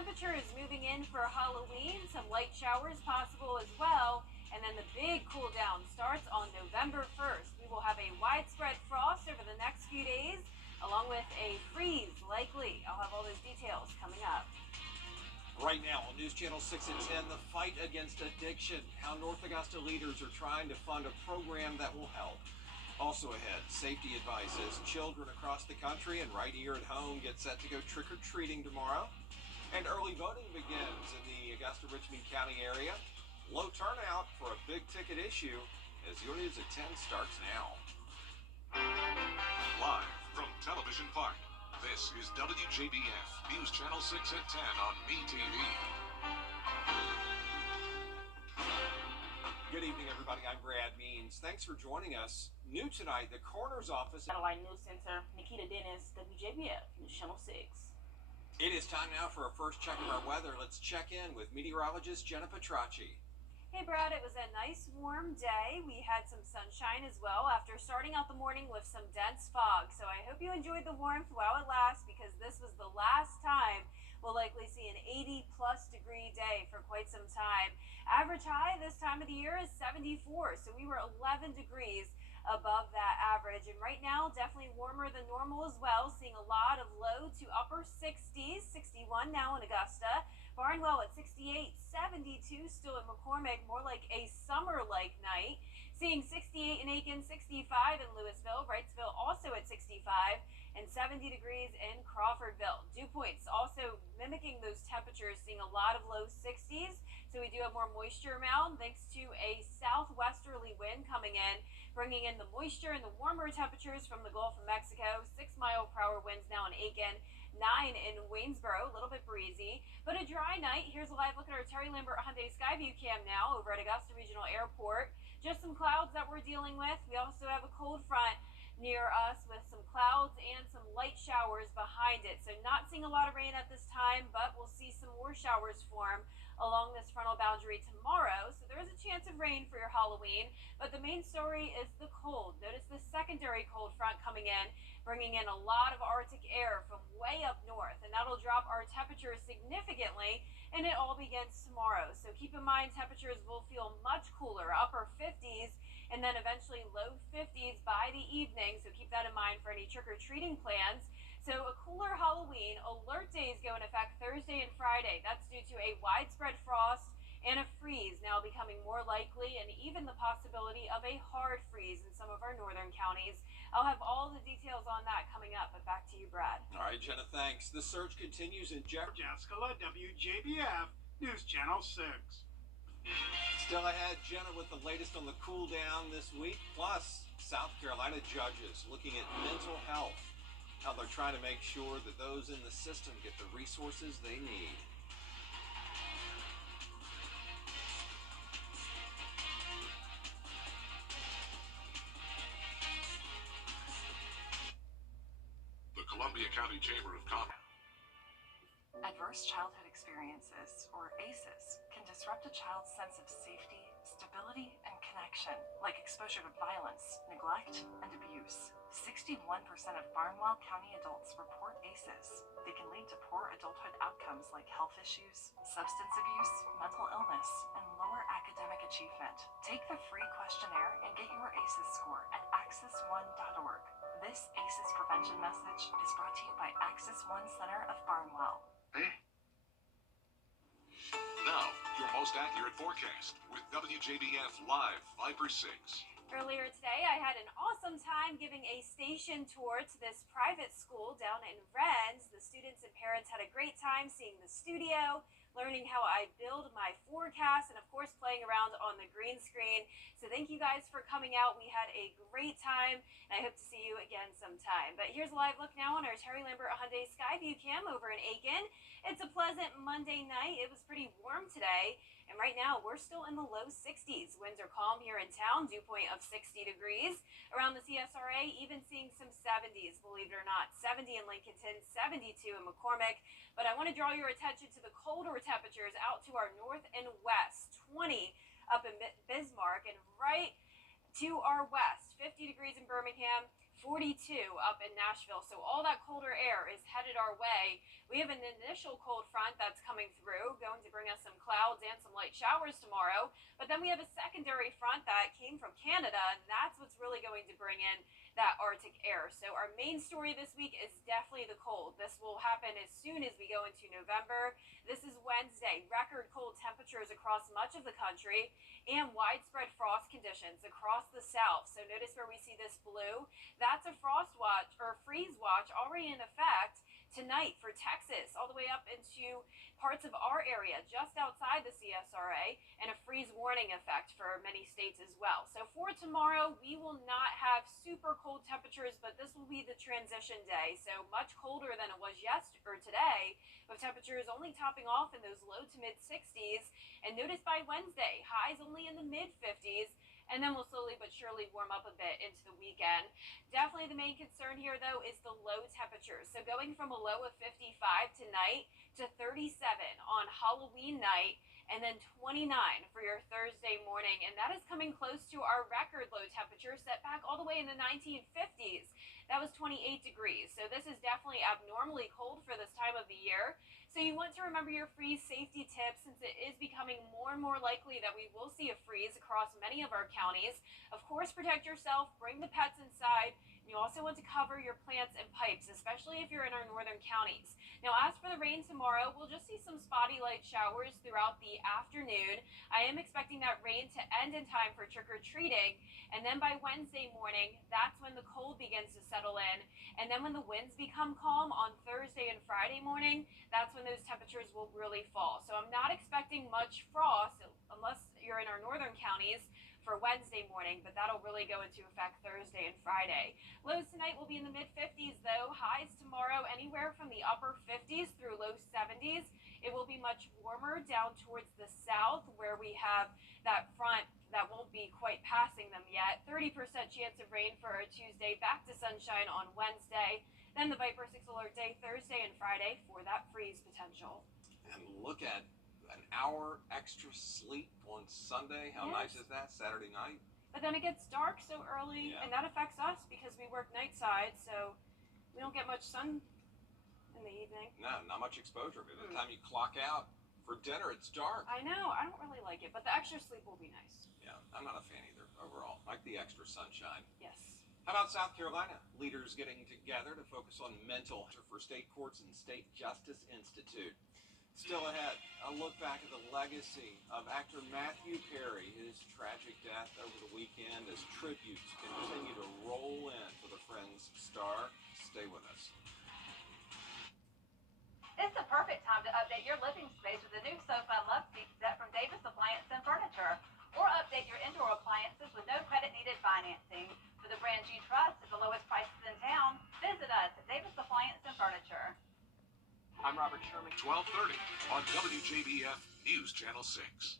temperature is moving in for Halloween, some light showers possible as well, and then the big cool down starts on November 1st. We will have a widespread frost over the next few days, along with a freeze likely. I'll have all those details coming up. Right now on News Channel 6 at 10, the fight against addiction, how North Augusta leaders are trying to fund a program that will help. Also ahead, safety advice as children across the country and right here at home get set to go trick-or-treating tomorrow. And early voting begins in the Augusta-Richmond County area. Low turnout for a big-ticket issue as your News at 10 starts now. Live from Television Park, this is WJBF, News Channel 6 at 10 on MeTV. Good evening, everybody. I'm Brad Means. Thanks for joining us. New tonight, the coroner's office. Satellite News Center, Nikita Dennis, WJBF, News Channel 6. It is time now for our first check of our weather. Let's check in with meteorologist Jenna Petracci. Hey Brad, it was a nice warm day. We had some sunshine as well after starting out the morning with some dense fog. So I hope you enjoyed the warmth while it lasts, because this was the last time we'll likely see an 80-plus degree day for quite some time. Average high this time of the year is 74, so we were 11 degrees above that average. And right now, definitely warmer than normal as well, seeing a lot of low to upper 60s, 61 now in Augusta. Barnwell at 68, 72 still at McCormick, more like a summer-like night. Seeing 68 in Aiken, 65 in Louisville, Wrightsville also at 65, and 70 degrees in Crawfordville. Dew points also mimicking those temperatures, seeing a lot of low 60s. So we do have more moisture around thanks to a southwesterly wind coming in, bringing in the moisture and the warmer temperatures from the Gulf of Mexico. 6-mile-per-hour winds now in Aiken, 9 in Waynesboro, a little bit breezy, but a dry night. Here's a live look at our Terry Lambert Hyundai Skyview cam now over at Augusta Regional Airport. Just some clouds that we're dealing with. We also have a cold front near us with some clouds and some light showers behind it. So not seeing a lot of rain at this time, but we'll see some more showers form along this frontal boundary tomorrow. So there is a chance of rain for your Halloween, but the main story is the cold. Notice the secondary cold front coming in, bringing in a lot of Arctic air from way up north, and that'll drop our temperatures significantly, and it all begins tomorrow. So keep in mind, temperatures will feel much cooler, upper 50s, and then eventually low 50s by the evening. So keep that in mind for any trick-or-treating plans. So a cooler Halloween. Alert days go in effect Thursday and Friday. That's due to a widespread frost and a freeze now becoming more likely, and even the possibility of a hard freeze in some of our northern counties. I'll have all the details on that coming up, but back to you, Brad. All right, Jenna, thanks. The surge continues in Jessica, WJBF, News Channel 6. Still ahead, Jenna, with the latest on the cool down this week, plus South Carolina judges looking at mental health, how they're trying to make sure that those in the system get the resources they need. The Columbia County Chamber of Commerce. Adverse childhood experiences, or ACEs, can disrupt a child's sense of safety, stability, and connection, like exposure to violence, neglect, and abuse. 61% of Barnwell County adults report ACEs. They can lead to poor adulthood outcomes like health issues, substance abuse, mental illness, and lower academic achievement. Take the free questionnaire and get your ACEs score at access1.org. This ACEs prevention message is brought to you by Access One Center of Barnwell. Now, your most accurate forecast with WJBF Live Viper 6. Earlier today, I had an awesome time giving a station tour to this private school down in Rennes. The students and parents had a great time seeing the studio, learning how I build my forecast, and of course playing around on the green screen. So thank you guys for coming out. We had a great time, and I hope to see you again sometime. But here's a live look now on our Terry Lambert Hyundai Skyview cam over in Aiken. It's a pleasant Monday night. It was pretty warm today, and right now we're still in the low 60s. Winds are calm here in town, dew point of 60 degrees. Around the CSRA, even seeing some 70s, believe it or not. 70 in Lincolnton, 72 in McCormick. But I want to draw your attention to the colder temperatures out to our north and west. 20 up in Bismarck, and right to our west, 50 degrees in Birmingham, 42 up in Nashville. So all that colder air is headed our way. We have an initial cold front that's coming through, going to bring us some clouds and some light showers tomorrow. But then we have a secondary front that came from Canada, and that's what's really going to bring in that Arctic air. So our main story this week is definitely the cold. This will happen as soon as we go into November. This is Wednesday. Record cold temperatures across much of the country and widespread frost conditions across the south. So notice where we see this blue. That's a frost watch or freeze watch already in effect tonight for Texas, all the way up into parts of our area just outside the CSRA, and a freeze warning effect for many states as well. So for tomorrow, we will not have super cold temperatures, but this will be the transition day. So much colder than it was yesterday or today, with temperatures only topping off in those low to mid 60s. And notice by Wednesday, highs only in the mid 50s. And then we'll slowly but surely warm up a bit into the weekend. Definitely the main concern here, though, is the low temperatures. So going from a low of 55 tonight to 37 on Halloween night, and then 29 for your Thursday morning. And that is coming close to our record low temperature set back all the way in the 1950s. That was 28 degrees. So this is definitely abnormally cold for this time of the year. So you want to remember your freeze safety tips, since it is becoming more and more likely that we will see a freeze across many of our counties. Of course, protect yourself, bring the pets inside. You also want to cover your plants and pipes, especially if you're in our northern counties. Now, as for the rain tomorrow, we'll just see some spotty light showers throughout the afternoon. I am expecting that rain to end in time for trick-or-treating. And then by Wednesday morning, that's when the cold begins to settle in. And then when the winds become calm on Thursday and Friday morning, that's when those temperatures will really fall. So I'm not expecting much frost unless you're in our northern counties for Wednesday morning, but that'll really go into effect Thursday and Friday. Lows tonight will be in the mid 50s, though. Highs tomorrow anywhere from the upper 50s through low 70s. It will be much warmer down towards the south, where we have that front that won't be quite passing them yet. 30% chance of rain for our Tuesday, back to sunshine on Wednesday. Then the Viper 6 alert day Thursday and Friday for that freeze potential. And look at an hour extra sleep on Sunday. How nice is that? Saturday night. But then it gets dark so early, and that affects us because we work night side, so we don't get much sun in the evening. No, not much exposure. By the time you clock out for dinner, it's dark. I know. I don't really like it, but the extra sleep will be nice. Yeah, I'm not a fan either overall. Like the extra sunshine. Yes. How about South Carolina? Leaders getting together to focus on mental health for state courts and State Justice Institute. Still ahead, a look back at the legacy of actor Matthew Perry, his tragic death over the weekend as tributes continue to roll in for the Friends star. Stay with us. It's the perfect time to update your living space with a new sofa and love seat set from Davis Appliance and Furniture. Or update your indoor appliances with no credit needed financing. For the brands you trust at the lowest prices in town, visit us at Davis Appliance and Furniture. I'm Robert Sherman. 12:30 on WJBF News Channel 6.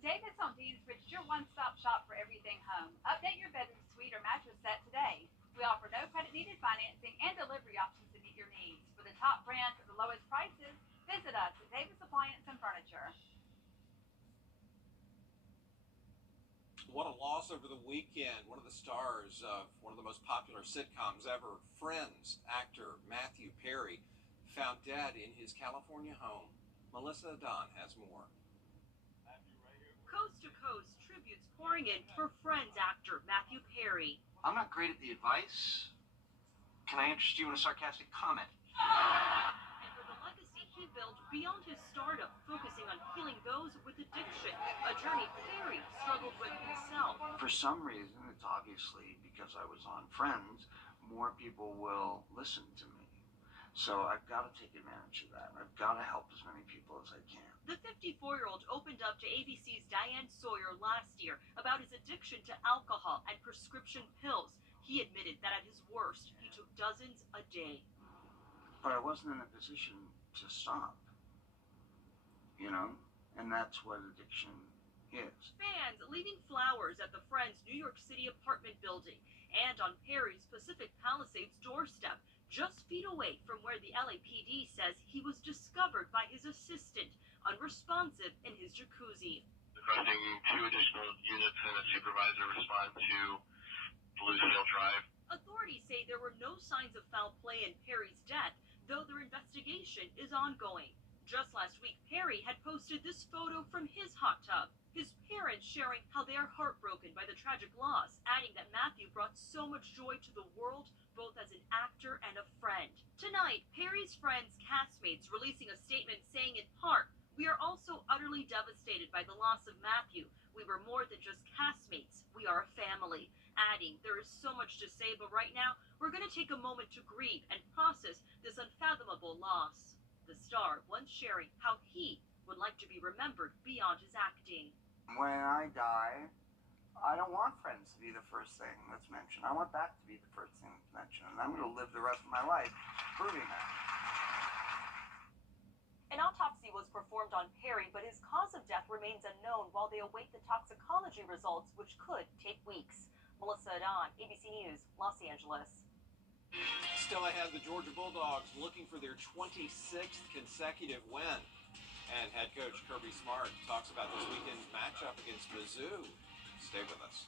Davis on Deansbridge is your one-stop shop for everything home. Update your bedroom suite or mattress set today. We offer no credit needed financing and delivery options to meet your needs. For the top brands at the lowest prices, visit us at Davis Appliance and Furniture. What a loss over the weekend. One of the stars of one of the most popular sitcoms ever, Friends, actor Matthew Perry, found dead in his California home. Melissa Dunn has more. Coast to coast, tributes pouring in for Friends actor Matthew Perry. I'm not great at the advice. Can I interest you in a sarcastic comment? And for the legacy he built beyond his stardom, focusing on healing those with addiction, a journey Perry struggled with himself. For some reason, it's obviously because I was on Friends, more people will listen to me. So I've got to take advantage of that. I've got to help as many people as I can. The 54-year-old opened up to ABC's Diane Sawyer last year about his addiction to alcohol and prescription pills. He admitted that at his worst, he took dozens a day. But I wasn't in a position to stop. You know? And that's what addiction is. Fans leaving flowers at the Friends New York City apartment building and on Perry's Pacific Palisades doorstep, just feet away from where the LAPD says he was discovered by his assistant, unresponsive in his jacuzzi. Requesting 2 additional units and a supervisor respond to Louisiana Drive. Authorities say there were no signs of foul play in Perry's death, though their investigation is ongoing. Just last week, Perry had posted this photo from his hot tub. His parents sharing how they are heartbroken by the tragic loss, adding that Matthew brought so much joy to the world, both as an actor and a friend. Tonight, Perry's friends' castmates releasing a statement saying in part, "We are also utterly devastated by the loss of Matthew. We were more than just castmates. We are a family." Adding, "There is so much to say, but right now, we're going to take a moment to grieve and process this unfathomable loss." The star once sharing how he would like to be remembered beyond his acting. When I die, I don't want friends to be the first thing that's mentioned. I want that to be the first thing that's mentioned. And I'm going to live the rest of my life proving that. An autopsy was performed on Perry, but his cause of death remains unknown while they await the toxicology results, which could take weeks. Melissa Adon, ABC News, Los Angeles. Still ahead, the Georgia Bulldogs looking for their 26th consecutive win. And head coach Kirby Smart talks about this weekend's matchup against Mizzou. Stay with us.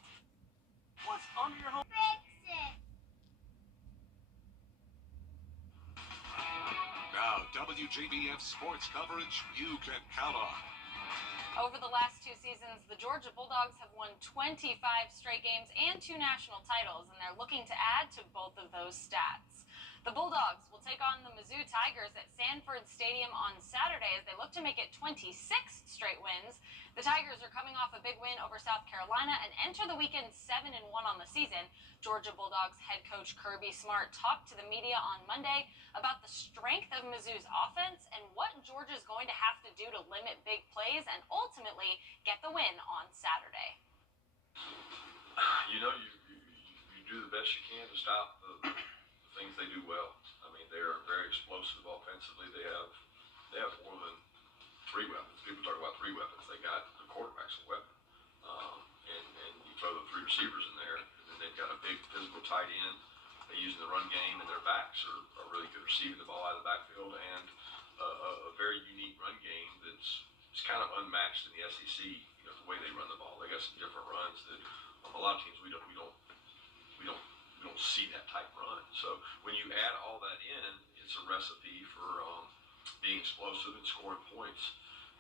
What's under your home? Now, WJBF sports coverage you can count on. Over the last 2 seasons, the Georgia Bulldogs have won 25 straight games and 2 national titles, and they're looking to add to both of those stats. The Bulldogs will take on the Mizzou Tigers at Sanford Stadium on Saturday as they look to make it 26 straight wins. The Tigers are coming off a big win over South Carolina and enter the weekend 7-1 on the season. Georgia Bulldogs head coach Kirby Smart talked to the media on Monday about the strength of Mizzou's offense and what Georgia's going to have to do to limit big plays and ultimately get the win on Saturday. You know, you do the best you can to stop the things they do well. I mean, they are very explosive offensively. They have more than 3 weapons. People talk about 3 weapons. They got the quarterback's a weapon, and you throw the 3 receivers in there, and then they've got a big physical tight end. They use the run game, and their backs are really good receiving the ball out of the backfield, and a very unique run game that's kind of unmatched in the SEC. You know, the way they run the ball. They got some different runs that a lot of teams we don't see that type run. So when you add all that in, it's a recipe for being explosive and scoring points,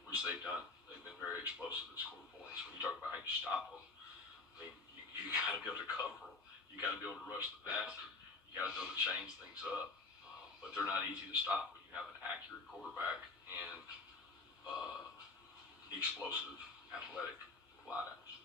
which they've done. They've been very explosive and scoring points. When you talk about how you stop them, I mean, you got to be able to cover them. You got to be able to rush the passer. You got to be able to change things up. But they're not easy to stop when you have an accurate quarterback and explosive, athletic wideouts.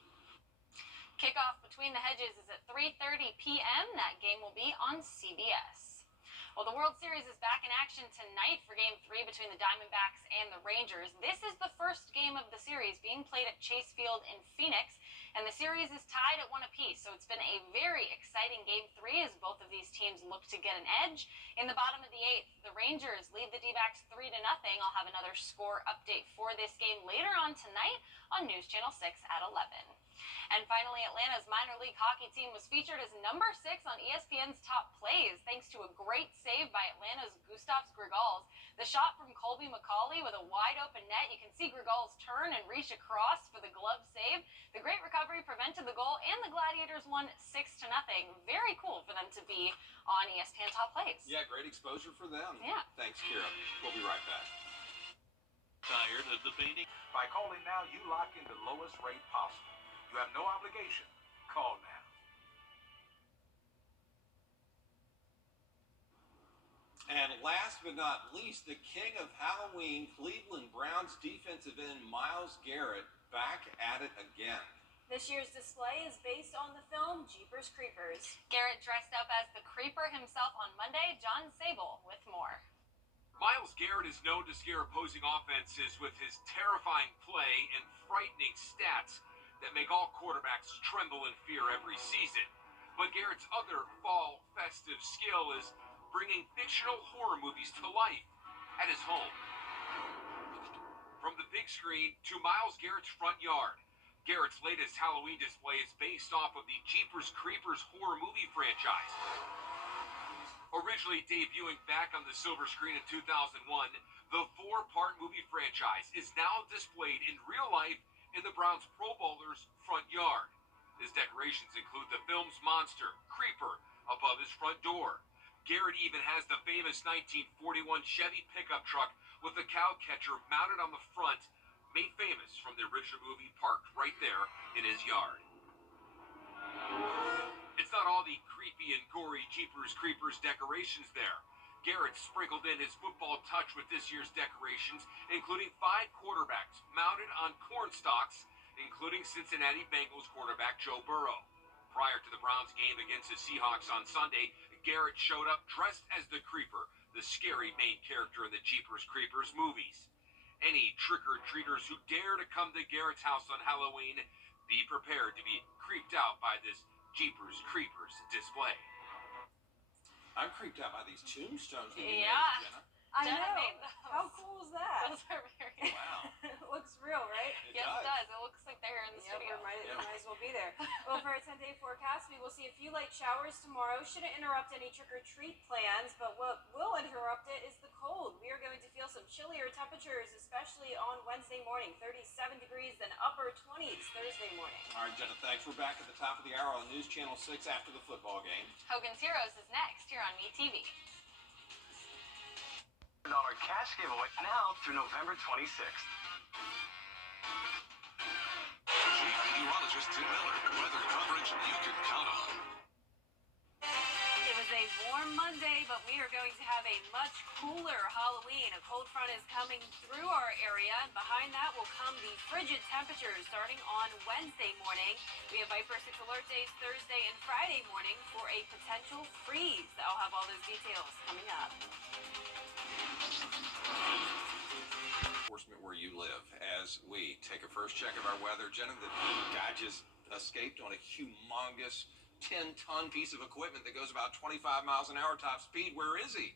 Kickoff between the hedges is at 3:30 p.m. That game will be on CBS. Well, the World Series is back in action tonight for Game 3 between the Diamondbacks and the Rangers. This is the first game of the series being played at Chase Field in Phoenix, and the series is tied at 1 apiece. So it's been a very exciting Game 3 as both of these teams look to get an edge. In the bottom of the 8th, the Rangers lead the D-backs 3-0. I'll have another score update for this game later on tonight on News Channel 6 at 11. And finally, Atlanta's minor league hockey team was featured as number 6 on ESPN's top plays thanks to a great save by Atlanta's Gustav Grigals. The shot from Colby McCauley with a wide open net. You can see Grigals turn and reach across for the glove save. The great recovery prevented the goal, and the Gladiators won 6-0. Very cool for them to be on ESPN top plays. Yeah, great exposure for them. Yeah. Thanks, Kira. We'll be right back. Tired of debating? By calling now, you lock in the lowest rate possible. You have no obligation. Call now. And last but not least, the king of Halloween, Cleveland Browns defensive end Myles Garrett back at it again. This year's display is based on the film Jeepers Creepers. Garrett dressed up as the Creeper himself on Monday. John Sable with more. Myles Garrett is known to scare opposing offenses with his terrifying play and frightening stats that make all quarterbacks tremble in fear every season. But Garrett's other fall festive skill is bringing fictional horror movies to life at his home. From the big screen to Myles Garrett's front yard, Garrett's latest Halloween display is based off of the Jeepers Creepers horror movie franchise. Originally debuting back on the silver screen in 2001, the 4-part movie franchise is now displayed in real life in the Browns Pro Bowlers' front yard. His decorations include the film's monster, Creeper, above his front door. Garrett even has the famous 1941 Chevy pickup truck with the cow catcher mounted on the front, made famous from the original movie, parked right there in his yard. It's not all the creepy and gory Jeepers Creepers decorations there. Garrett sprinkled in his football touch with this year's decorations, including 5 quarterbacks mounted on corn stalks, including Cincinnati Bengals quarterback Joe Burrow. Prior to the Browns game against the Seahawks on Sunday, Garrett showed up dressed as the Creeper, the scary main character in the Jeepers Creepers movies. Any trick-or-treaters who dare to come to Garrett's house on Halloween, be prepared to be creeped out by this Jeepers Creepers display. I'm creeped out by these tombstones that you Yeah. made, Jenna. I Jenna know. made those. How cool is that? Those are very. Wow. It looks real, right? Yes, it does. It looks like they're in the Yep, studio. might as well be there. Well, for our 10-day forecast, we will see a few light showers tomorrow. Shouldn't interrupt any trick-or-treat plans, but what will interrupt it is the cold. We are going to feel some chillier temperatures, especially on Wednesday morning. 37 degrees, then upper 20s Thursday morning. All right, Jenna, thanks. We're back at the top of the hour on News Channel 6 after the football game. Hogan's Heroes is next here on MeTV. Cash giveaway now through November 26th. Chief Meteorologist Tim Miller. Weather coverage you can count on. It was a warm Monday, but we are going to have a much cooler Halloween. A cold front is coming through our area, and behind that will come the frigid temperatures starting on Wednesday morning. We have Viper 6 alert days Thursday and Friday morning for a potential freeze. I'll have all those details coming up. Enforcement where you live as we take a first check of our weather. Jenna, the guy just escaped on a humongous 10-ton piece of equipment that goes about 25 miles an hour top speed. Where is he?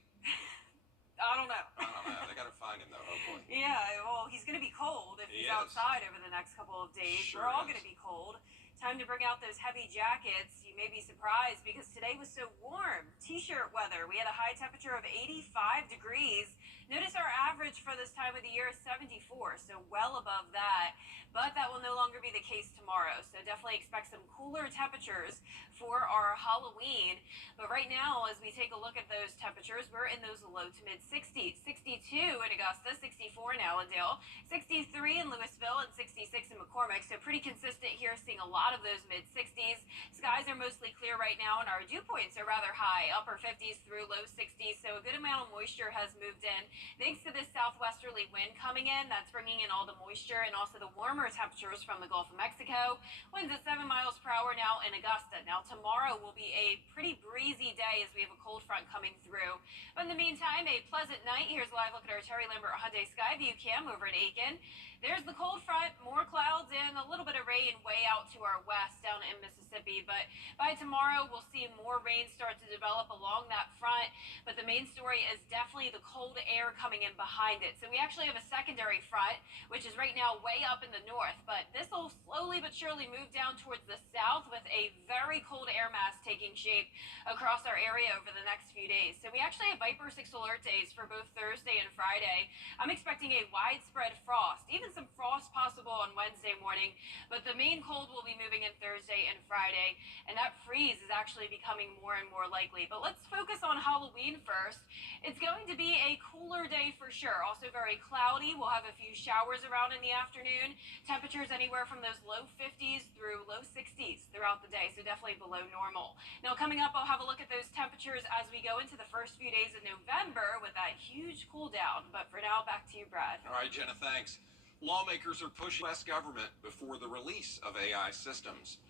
I don't know. I don't know. They got to find him, though, hopefully. Yeah, well, he's going to be cold if he's He is. outside over the next couple of days. Sure We're all is. going to be cold. Time to bring out those heavy jackets. You may be surprised because today was so warm. T-shirt weather. We had a high temperature of 85 degrees. Notice our average for this time of the year is 74, so well above that. But that will no longer be the case tomorrow. So definitely expect some cooler temperatures for our Halloween. But right now, as we take a look at those temperatures, we're in those low to mid 60s. 62 in Augusta, 64 in Allendale, 63 in Louisville, and 66 in McCormick. So pretty consistent here, seeing a lot of those mid 60s. Skies are mostly clear right now, and our dew points are rather high, upper 50s through low 60s. So a good amount of moisture has moved in. Thanks to this southwesterly wind coming in, that's bringing in all the moisture and also the warmer temperatures from the Gulf of Mexico. Winds at 7 miles per hour now in Augusta. Now tomorrow will be a pretty breezy day as we have a cold front coming through. But in the meantime, a pleasant night. Here's a live look at our Terry Lambert Hyundai Skyview cam over in Aiken. There's the cold front, more clouds and a little bit of rain way out to our west down in Mississippi. But by tomorrow, we'll see more rain start to develop along that front. But the main story is definitely the cold air coming in behind it. So we actually have a secondary front, which is right now way up in the north. But this will slowly but surely move down towards the south with a very cold air mass taking shape across our area over the next few days. So we actually have Viper 6 alert days for both Thursday and Friday. I'm expecting a widespread frost, even some frost possible on Wednesday morning, but the main cold will be moving in Thursday and Friday, and that freeze is actually becoming more and more likely. But let's focus on Halloween first. It's going to be a cooler day for sure. Also very cloudy. We'll have a few showers around in the afternoon. Temperatures anywhere from those low 50s through low 60s throughout the day, so definitely below normal. Now coming up, I'll have a look at those temperatures as we go into the first few days of November with that huge cool down. But for now, back to you, Brad. All right, Jenna, thanks. Lawmakers are pushing U.S. government before the release of AI systems.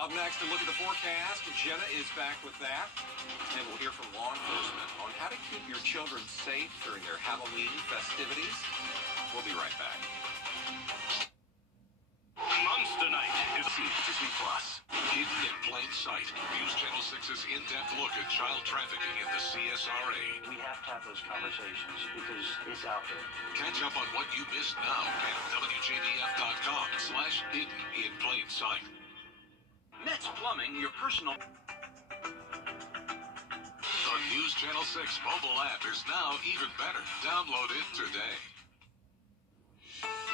Up next, to look at the forecast, Jenna is back with that. And we'll hear from law enforcement on how to keep your children safe during their Halloween festivities. We'll be right back. Monster Night is Disney Plus. Hidden in plain sight. News Channel 6's in-depth look at child trafficking in the CSRA. We have to have those conversations because it's out there. Catch up on what you missed now at WJBF.com/hidden in plain sight. Metz Plumbing, your personal. The News Channel 6 mobile app is now even better. Download it today.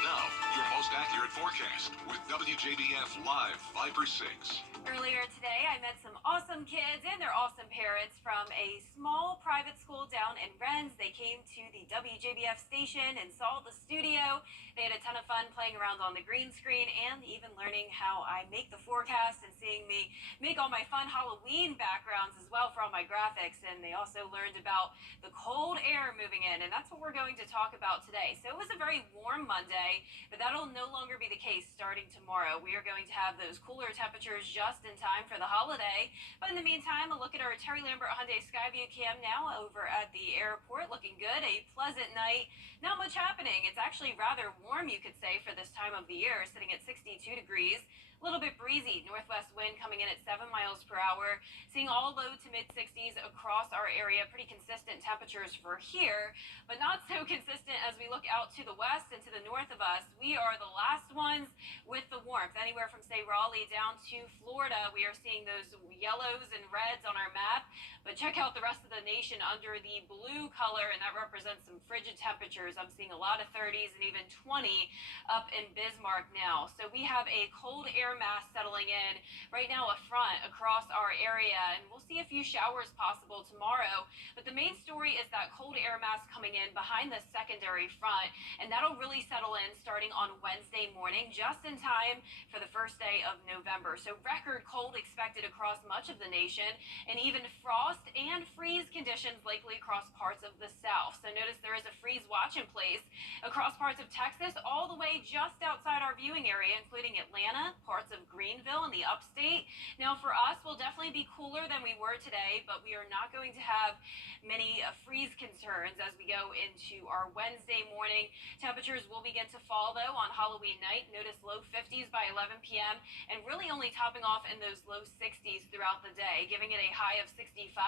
Now, your most accurate forecast with WJBF Live 5/6. Earlier today, I met some awesome kids and their awesome parents from a small private school down in Rennes. They came to the WJBF station and saw the studio. They had a ton of fun playing around on the green screen and even learning how I make the forecast and seeing me make all my fun Halloween backgrounds as well for all my graphics. And they also learned about the cold air moving in, and that's what we're going to talk about today. So it was a very warm Monday, but that'll no longer be the case starting tomorrow. We are going to have those cooler temperatures just in time for the holiday. But in the meantime, a look at our Terry Lambert Hyundai Skyview cam now over at the airport. Looking good, a pleasant night. Not much happening. It's actually rather warm, you could say, for this time of the year, sitting at 62 degrees. A little bit breezy, northwest wind coming in at 7 miles per hour. Seeing all low to mid 60s across our area. Pretty consistent temperatures for here, but not so consistent as we look out to the west and to the north of us. We are the last ones with the warmth. Anywhere from, say, Raleigh down to Florida, we are seeing those yellows and reds on our map. But check out the rest of the nation under the blue color, and that represents some frigid temperatures. I'm seeing a lot of 30s and even 20 up in Bismarck now. So we have a cold air mass settling in right now, a front across our area, and we'll see a few showers possible tomorrow. But the main story is that cold air mass coming in behind the secondary front, and that'll really settle in starting on Wednesday morning, just in time for the first day of November. So record cold expected across much of the nation, and even frost and freeze conditions likely across parts of the south. So notice there is a freeze watch in place across parts of Texas, all the way just outside our viewing area, including Atlanta, parts of Greenville and the upstate. Now for us, we'll definitely be cooler than we were today, but we are not going to have many freeze concerns as we go into our Wednesday morning. Temperatures will begin to fall, though, on Halloween night. Notice low 50s by 11 p.m. and really only topping off in those low 60s throughout the day, giving it a high of 65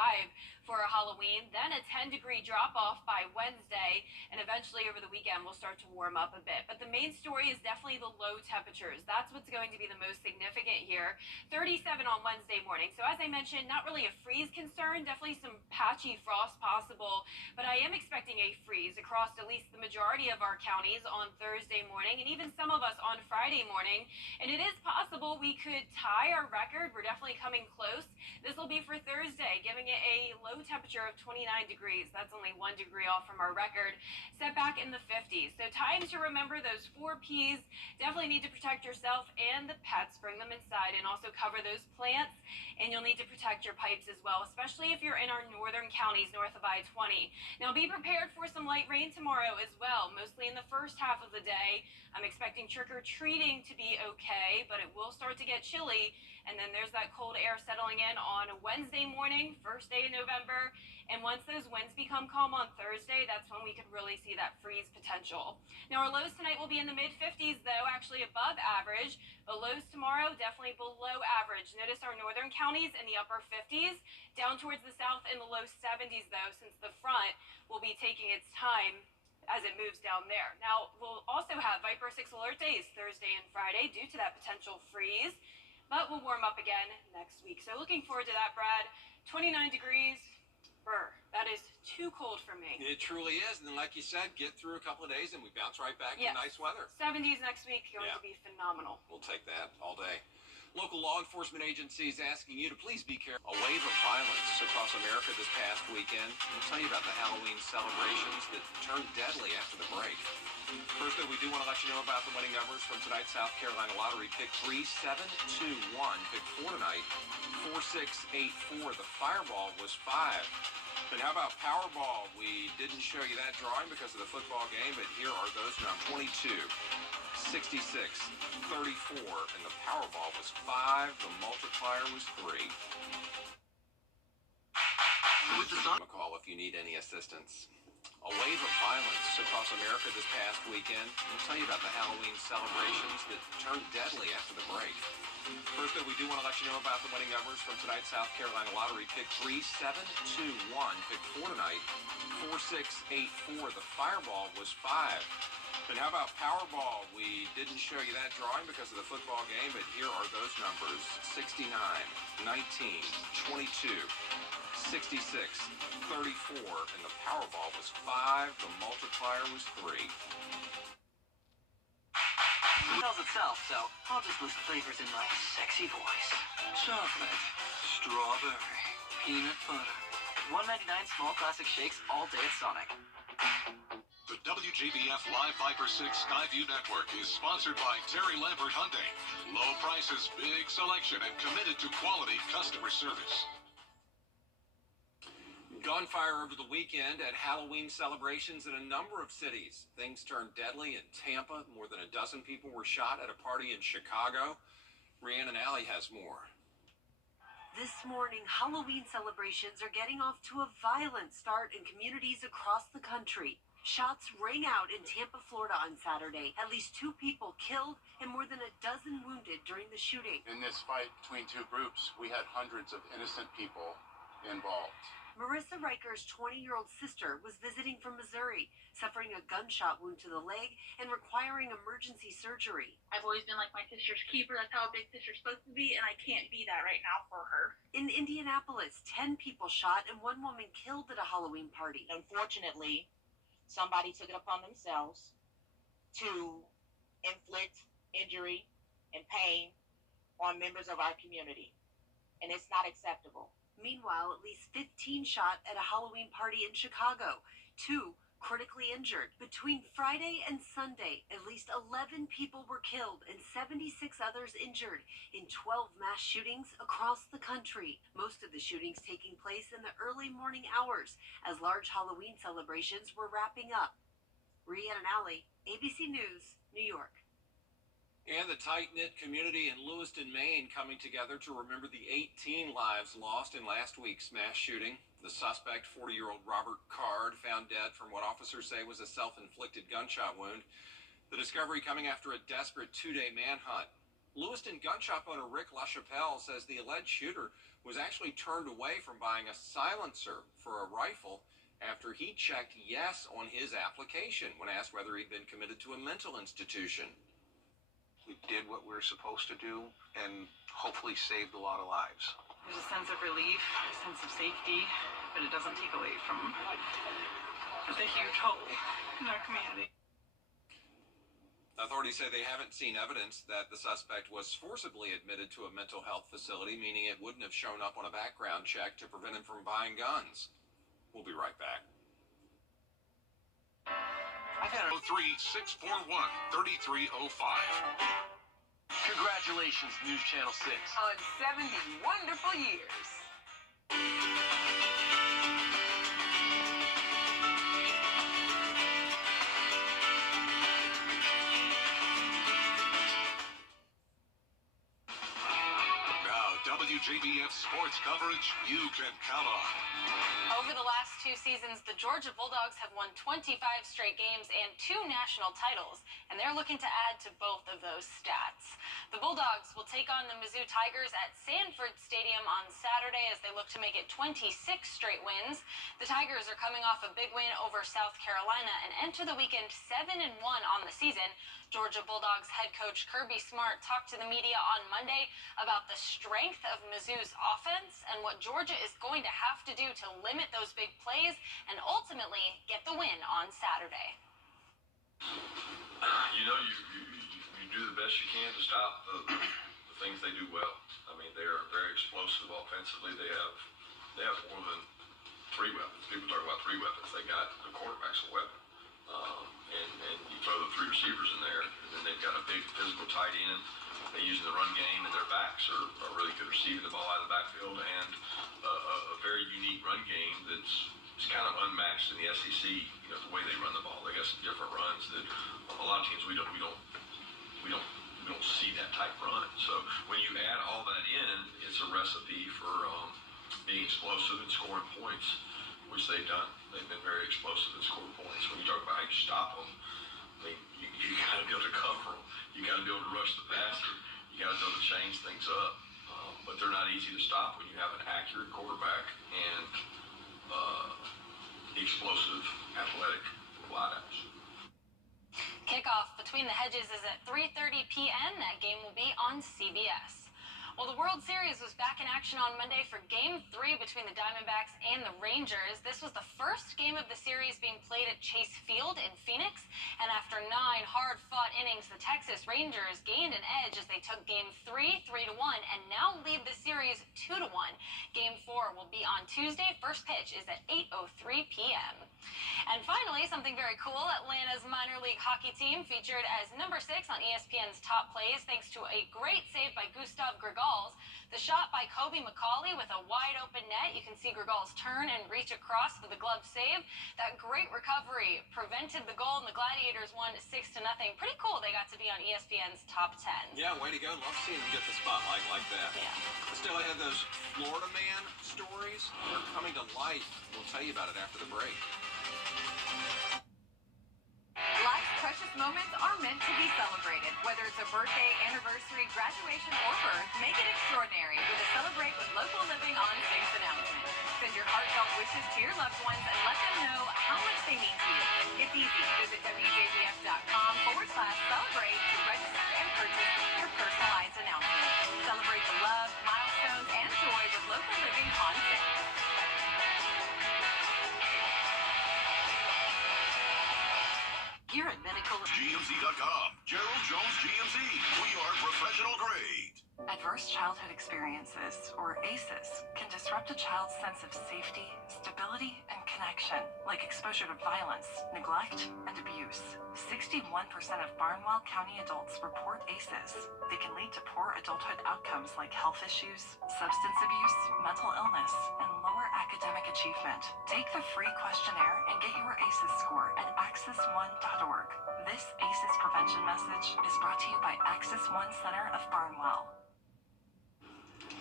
for a Halloween, then a 10-degree drop-off by Wednesday, and eventually over the weekend we'll start to warm up a bit. But the main story is definitely the low temperatures. That's what's going to be the most significant here. 37 on Wednesday morning. So as I mentioned, not really a freeze concern, definitely some patchy frost possible, but I am expecting a freeze across at least the majority of our counties on Thursday morning, and even some of us on Friday morning. And it is possible we could tie our record. We're definitely coming close. This will be for Thursday, giving it a low temperature of 29 degrees. That's only 1 degree off from our record, set back in the 50s. So time to remember those 4 Ps. Definitely need to protect yourself and the pets. Bring them inside and also cover those plants. And you'll need to protect your pipes as well, especially if you're in our northern counties north of I-20. Now be prepared for some light rain tomorrow as well, mostly in the first half of the day. I'm expecting trick-or-treating to be okay, but it will start to get chilly. And then there's that cold air settling in on Wednesday morning, first day of November. And once those winds become calm on Thursday, that's when we could really see that freeze potential. Now our lows tonight will be in the mid-50s, though, actually above average. But lows tomorrow, definitely below average. Notice our northern counties in the upper 50s, down towards the south in the low 70s, though, since the front will be taking its time as it moves down there. Now, we'll also have Viper 6 alert days Thursday and Friday due to that potential freeze, but we'll warm up again next week. So looking forward to that, Brad. 29 degrees. Brr, that is too cold for me. It truly is. And then, like you said, get through a couple of days and we bounce right back to nice weather. 70s next week, going to be phenomenal. We'll take that all day. Local law enforcement agencies asking you to please be careful. A wave of violence across America this past weekend. We'll tell you about the Halloween celebrations that turned deadly after the break. First, though, we do want to let you know about the winning numbers from tonight's South Carolina Lottery. Pick 3, 7, 2, 1. Pick 4 tonight, 4, 6, 8, 4. The Fireball was 5. But how about Powerball? We didn't show you that drawing because of the football game, but here are those numbers. 22, 66, 34, and the Powerball was 5. The multiplier was 3. With the call if you need any assistance. A wave of violence across America this past weekend. We'll tell you about the Halloween celebrations that turned deadly after the break. First, though, we do want to let you know about the winning numbers from tonight's South Carolina Lottery. Pick 3, 7, 2, 1. Pick 4 tonight, 4, 6, 8, 4. The Fireball was 5. But how about Powerball? We didn't show you that drawing because of the football game, but here are those numbers. 69, 19, 22, 66, 34, and the Powerball was 5. The multiplier was 3. tells itself, so I'll just list the flavors in my sexy voice. Chocolate, strawberry, peanut butter. $1.99 small classic shakes all day at Sonic. The WJBF Live Viper 6 Skyview Network is sponsored by Terry Lambert Hyundai. Low prices, big selection, and committed to quality customer service. Gunfire over the weekend at Halloween celebrations in a number of cities. Things turned deadly in Tampa. More than a dozen people were shot at a party in Chicago. Rhiannon Alley has more. This morning, Halloween celebrations are getting off to a violent start in communities across the country. Shots rang out in Tampa, Florida on Saturday. At least 2 people killed and more than a dozen wounded during the shooting. In this fight between 2 groups, we had hundreds of innocent people involved. Marissa Riker's 20-year-old sister was visiting from Missouri, suffering a gunshot wound to the leg and requiring emergency surgery. I've always been like my sister's keeper. That's how a big sister's supposed to be, and I can't be that right now for her. In Indianapolis, 10 people shot and 1 woman killed at a Halloween party. Unfortunately, somebody took it upon themselves to inflict injury and pain on members of our community, and it's not acceptable. Meanwhile, at least 15 shot at a Halloween party in Chicago, 2 critically injured. Between Friday and Sunday, at least 11 people were killed and 76 others injured in 12 mass shootings across the country. Most of the shootings taking place in the early morning hours as large Halloween celebrations were wrapping up. Rhiannon Alley, ABC News, New York. And the tight-knit community in Lewiston, Maine coming together to remember the 18 lives lost in last week's mass shooting. The suspect, 40-year-old Robert Card, found dead from what officers say was a self-inflicted gunshot wound. The discovery coming after a desperate 2-day manhunt. Lewiston gun shop owner Rick LaChapelle says the alleged shooter was actually turned away from buying a silencer for a rifle after he checked yes on his application when asked whether he'd been committed to a mental institution. We did what we were supposed to do and hopefully saved a lot of lives. There's a sense of relief, a sense of safety, but it doesn't take away from the huge hope in our community. Authorities say they haven't seen evidence that the suspect was forcibly admitted to a mental health facility, meaning it wouldn't have shown up on a background check to prevent him from buying guns. We'll be right back. I've had 3-641-3305. Congratulations, News Channel 6. On 70 wonderful years. Now, WJBF sports coverage you can count on. Over the last 2 seasons, the Georgia Bulldogs have won 25 straight games and 2 national titles, and they're looking to add to both of those stats. The Bulldogs will take on the Mizzou Tigers at Sanford Stadium on Saturday as they look to make it 26 straight wins. The Tigers are coming off a big win over South Carolina and enter the weekend 7-1 on the season. Georgia Bulldogs head coach Kirby Smart talked to the media on Monday about the strength of Mizzou's offense and what Georgia is going to have to do to limit those big plays and ultimately get the win on Saturday. You know, you do the best you can to stop the things they do well. I mean, they are very explosive offensively. They have more than 3 weapons. People talk about 3 weapons. They got the quarterback's a weapon. And you throw the 3 receivers in there, and then they've got a big physical tight end. They use the run game, and their backs are really good receiving the ball out of the backfield, and a very unique run game that's kind of unmatched in the SEC. You know, the way they run the ball. They got some different runs that a lot of teams we don't see that type run. So when you add all that in, it's a recipe for being explosive and scoring points, which they've done. They've been very explosive and scoring points. When you talk about how you stop them, I mean, you got to be able to cover them. You got to be able to rush the passer. You got to be able to change things up. But they're not easy to stop when you have an accurate quarterback and explosive, athletic wideouts. Kickoff between the hedges is at 3:30 p.m. That game will be on CBS. Well, the World Series was back in action on Monday for Game 3 between the Diamondbacks and the Rangers. This was the first game of the series being played at Chase Field in Phoenix. And after 9 hard-fought innings, the Texas Rangers gained an edge as they took Game 3 3-1 and now lead the series 2-1. Game 4 will be on Tuesday. First pitch is at 8:03 p.m. And finally, something very cool. Atlanta's minor league hockey team featured as number 6 on ESPN's Top Plays thanks to a great save by Gustav Grigals. The shot by Kobe McCauley with a wide open net. You can see Grigals turn and reach across for the glove save. That great recovery prevented the goal, and the Gladiators won 6-0. Pretty cool they got to be on ESPN's Top 10. Yeah, way to go. Love seeing them get the spotlight like that. Yeah. Still ahead, those Florida man stories are coming to life. We'll tell you about it after the break. Life's precious moments are meant to be celebrated. Whether it's a birthday, anniversary, graduation, or birth, make it extraordinary with a Celebrate with Local Living on 6 announcement. Send your heartfelt wishes to your loved ones and let them know how much they mean to you. It's easy. Visit WJBF.com/celebrate to register and purchase your personalized announcement. Celebrate the love, milestones, and joy with local living on 6. Here at Medical GMC.com. Gerald Jones GMC. We are professional grade. Adverse childhood experiences, or ACEs, can disrupt a child's sense of safety, stability, and connection, like exposure to violence, neglect, and abuse. 61% of Barnwell County adults report ACEs. They can lead to poor adulthood outcomes like health issues, substance abuse, mental illness, and lower academic achievement. Take the free questionnaire and get your ACEs score at access1.org. This ACEs prevention message is brought to you by Access One Center of Barnwell.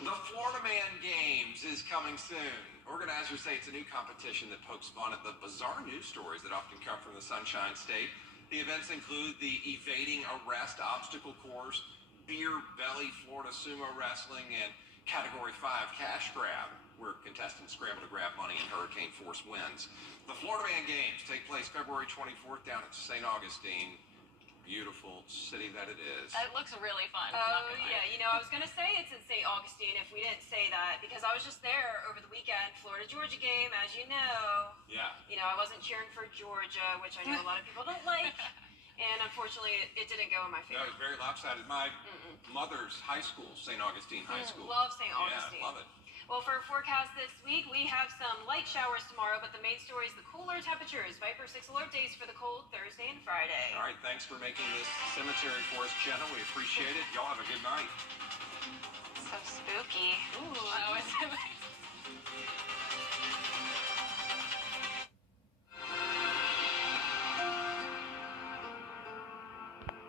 The Florida Man Games is coming soon. Organizers say it's a new competition that pokes fun at the bizarre news stories that often come from the Sunshine State. The events include the evading arrest obstacle course, beer belly Florida sumo wrestling, and Category 5 cash grab, where contestants scramble to grab money in hurricane force winds. The Florida Man Games take place February 24th down at St. Augustine. Beautiful city that it is. It looks really fun. Oh, yeah. You know, I was going to say it's in St. Augustine if we didn't say that because I was just there over the weekend. Florida-Georgia game, as you know. Yeah. You know, I wasn't cheering for Georgia, which I know a lot of people don't like. And unfortunately, it didn't go in my favor. No, it was very lopsided. My mother's high school, St. Augustine High School. Love St. Augustine. Yeah, love it. Well, for our forecast this week, we have some light showers tomorrow, but the main story is the cooler temperatures. Viper 6 alert days for the cold Thursday and Friday. All right, thanks for making this cemetery for us, Jenna. We appreciate it. Y'all have a good night. So spooky. Ooh. Oh, it's